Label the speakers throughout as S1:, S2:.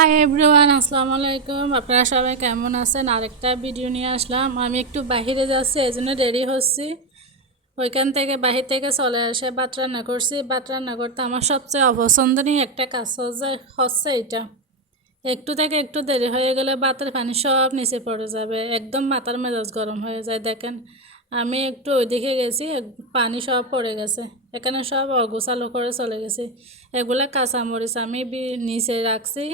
S1: Hi everyone আসসালামু আলাইকুম। আপনারা সবাই কেমন আছেন? আরেকটা ভিডিও নিয়ে আসলাম। আমি একটু বাহিরে যাচ্ছি এই জন্য দেরি হচ্ছি। ওইখান থেকে বাহির থেকে চলে আসে ভাত রান্না করছি। ভাত রান্না করতে আমার সবচেয়ে অপছন্দনীয় একটা কাজ হচ্ছে এটা। একটু থেকে একটু দেরি হয়ে গেলে ভাতের পানি সব নিচে পড়ে যাবে। একদম মাথার মেজাজ গরম হয়ে যায়, দেখেন। আমি একটু ওইদিকে গেছি পানি সব পড়ে গেছে। এখানে সব অগোছালো করে চলে গেছি। এগুলা কাঁচামরিচ আমি নিচে রাখছি।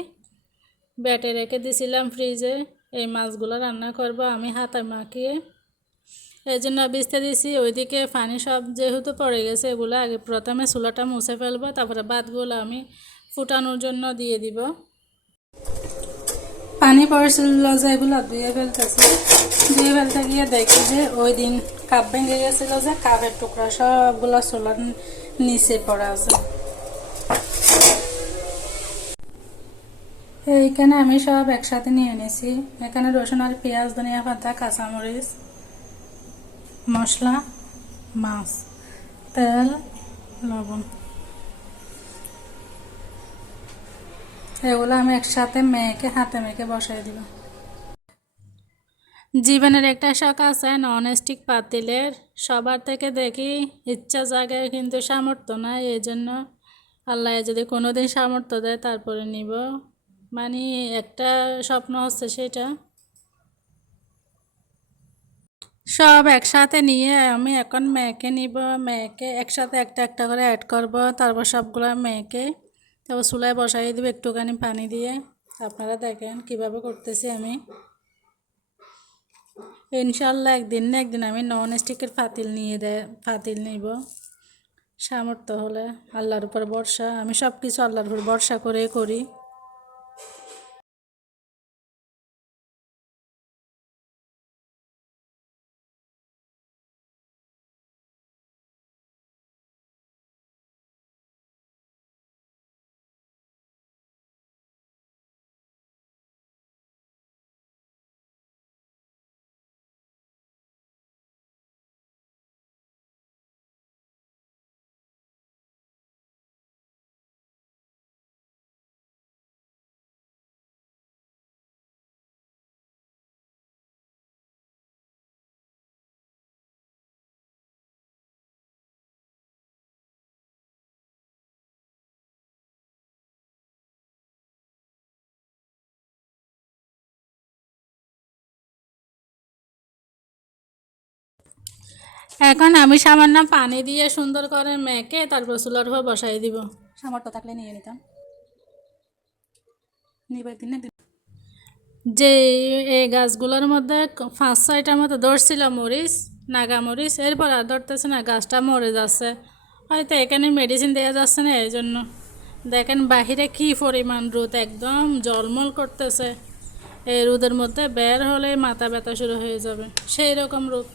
S1: ব্যাটে রেখে দিছিলাম ফ্রিজে, এই মাছগুলো রান্না করব আমি হাতে মাখিয়ে। এই জন্য বিস্তে দিছি, ওইদিকে পানি সব যেহেতু পড়ে গেছে এগুলো, আগে প্রথমে চুলাটা মুছে ফেলব, তারপরে ভাতগুলো আমি ফুটানোর জন্য দিয়ে দিব। পানি পড়েছিল যে এগুলো ধুয়ে ফেলতেছি। ধুয়ে ফেলতে গিয়ে দেখি যে ওই দিন কাপ ভেঙে গেছিল যে কাপের টুকরা সবগুলো চুলার নিচে পড়া আছে। এইখানে আমি সব একসাথে নিয়ে নিয়েছি এখানে রসুন আর পেঁয়াজ, ধনিয়া পাতা, কাঁচামরিচ, মশলা, মাছ, তেল, লবণ। এগুলো আমি একসাথে মেয়েকে হাতে মেখে বসাই দিব। জীবনের একটা শখ আছে নন স্টিক পাতিলের। সবার থেকে দেখি ইচ্ছা জাগে, কিন্তু সামর্থ্য নাই এই জন্য আল্লাহ যদি কোনো দিন সামর্থ্য দেয়, তারপরে নিব। মানে একটা স্বপ্ন হচ্ছে সেটা। সব একসাথে নিয়ে আমি এখন মেয়েকে নিব, মেয়েকে একসাথে একটা একটা করে অ্যাড করব, তারপর সবগুলো মেয়েকে তারপর চুলায় বসাই দেবো একটুখানি পানি দিয়ে। আপনারা দেখেন কীভাবে করতেছি আমি। ইনশাল্লাহ একদিন না একদিন আমি নন স্টিকের ফাতিল নিয়ে দেয় ফাতিল নিব। সামর্থ্য হলে আল্লাহর উপর ভরসা, আমি সব কিছু আল্লাহর উপর ভরসা করে করি। এখন আমি সামান্য পানি দিয়ে সুন্দর করে মেখে তারপর চুলার উপর বসাই দিব। সামর্থ্য থাকলে নিয়ে নিতাম। যে এই গাছগুলোর মধ্যে পাঁচ ছয়টার মতো ধরছিল মরিচ নাগা মরিচ এরপর আর ধরতেছে না গাছটা মরে যাচ্ছে। হয়তো এখানে মেডিসিন দেওয়া যাচ্ছে না এই জন্য। দেখেন বাহিরে কি পরিমাণ রোদ একদম জলমল করতেছে। এই রোদের মধ্যে বের হলে মাথা ব্যথা শুরু হয়ে যাবে সেই রকম রোদ।